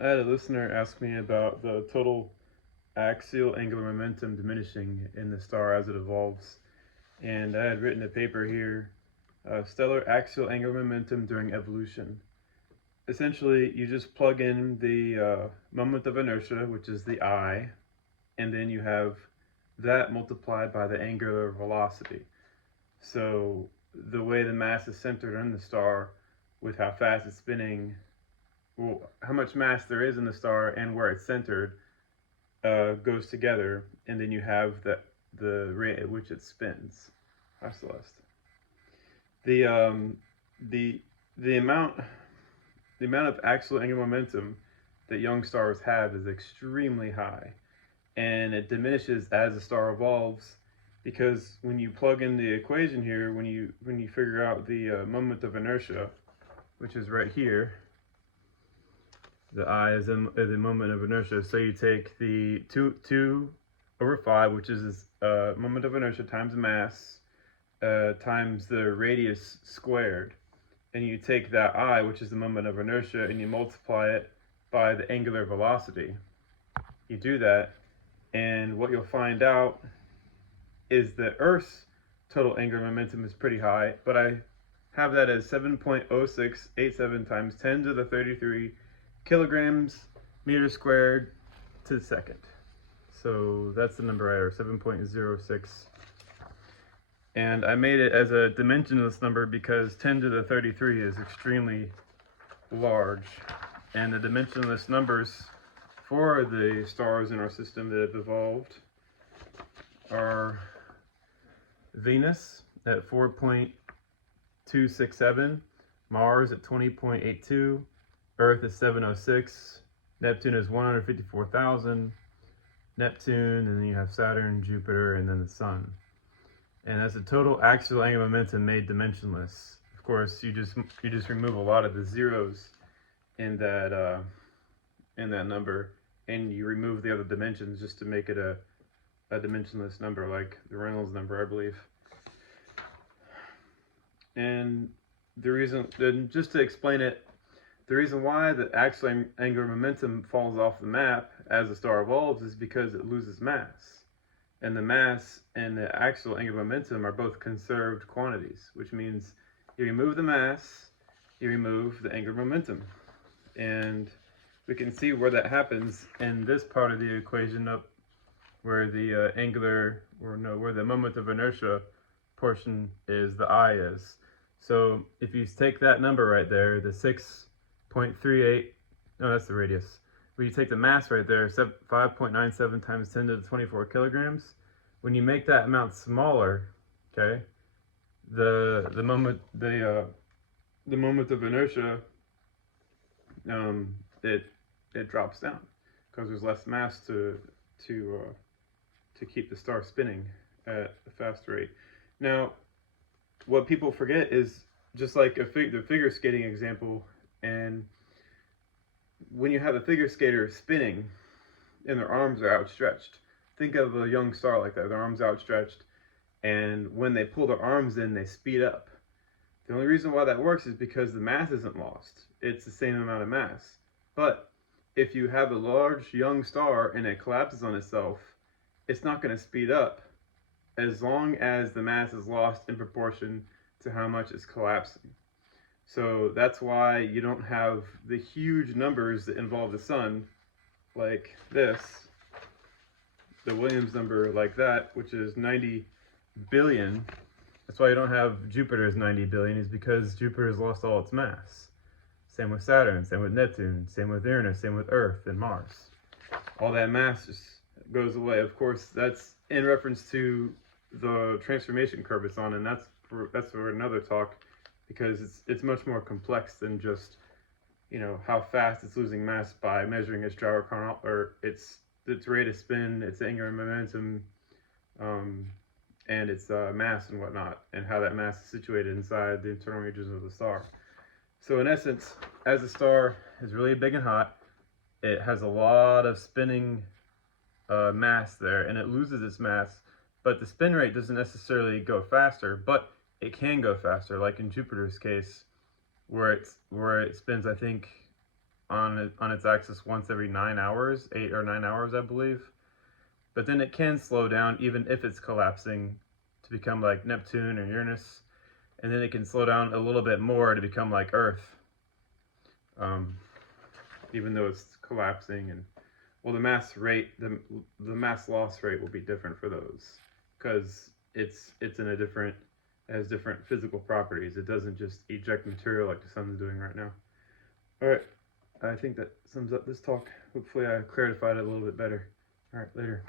I had a listener ask me about the total axial angular momentum diminishing in the star as it evolves, and I had written a paper here, stellar axial angular momentum during evolution. Essentially, you just plug in the moment of inertia, which is the I, and then you have that multiplied by the angular velocity. So the way the mass is centered in the star, with how fast it's spinning, well, how much mass there is in the star and where it's centered, goes together, and then you have the rate at which it spins. Hi, Celeste. The the the amount the amount of axial angular momentum that young stars have is extremely high, and it diminishes as the star evolves, because when you plug in the equation here, when you figure out the moment of inertia, which is right here, the I is the moment of inertia. So you take the 2 over 5, which is moment of inertia times mass, times the radius squared, and you take that I, which is the moment of inertia, and you multiply it by the angular velocity. You do that, and what you'll find out is that Earth's total angular momentum is pretty high, but I have that as 7.0687 times 10 to the 33 kilograms meters squared to the second. So that's the number I have, 7.06. And I made it as a dimensionless number because 10 to the 33 is extremely large. And the dimensionless numbers for the stars in our system that have evolved are Venus at 4.267, Mars at 20.82, Earth is 706, Neptune is 154,000, Neptune, and then you have Saturn, Jupiter, and then the Sun. And that's a total axial angular momentum made dimensionless. Of course, you just remove a lot of the zeros in that number, and you remove the other dimensions just to make it a dimensionless number, like the Reynolds number, I believe. And just to explain it, the reason why the axial angular momentum falls off the map as the star evolves is because it loses mass. And the mass and the axial angular momentum are both conserved quantities, which means you remove the mass, you remove the angular momentum. And we can see where that happens in this part of the equation up where the where the moment of inertia portion is, the I is. So if you take that number right there, the 6.38, no, that's the radius. When you take the mass right there, 5.97 times 10 to the 24 kilograms, when you make that amount smaller, okay, the moment of inertia, it drops down because there's less mass to keep the star spinning at a fast rate. Now, what people forget is just like the figure skating example, and when you have a figure skater spinning and their arms are outstretched, think of a young star like that, their arms outstretched, and when they pull their arms in, they speed up. The only reason why that works is because the mass isn't lost. It's the same amount of mass. But if you have a large young star and it collapses on itself, it's not going to speed up as long as the mass is lost in proportion to how much it's collapsing. So that's why you don't have the huge numbers that involve the sun like this, the Williams number like that, which is 90 billion. That's why you don't have Jupiter's 90 billion, is because Jupiter has lost all its mass. Same with Saturn, same with Neptune, same with Uranus, same with Earth and Mars. All that mass just goes away. Of course, that's in reference to the transformation curve it's on, and that's for another talk, because it's much more complex than just how fast it's losing mass by measuring its gyrochron or its rate of spin, its angular momentum, and its mass and whatnot, and how that mass is situated inside the internal regions of the star. So in essence, as the star is really big and hot, it has a lot of spinning mass there, and it loses its mass, but the spin rate doesn't necessarily go faster, but it can go faster, like in Jupiter's case, where it spins, I think, on its axis once every 9 hours, 8 or 9 hours, I believe. But then it can slow down even if it's collapsing to become like Neptune or Uranus, and then it can slow down a little bit more to become like Earth, even though it's collapsing. And well, the mass rate, the mass loss rate will be different for those because it's in a different, it has different physical properties. It doesn't just eject material like the sun's doing right now. All right, I think that sums up this talk. Hopefully I clarified it a little bit better. All right, later.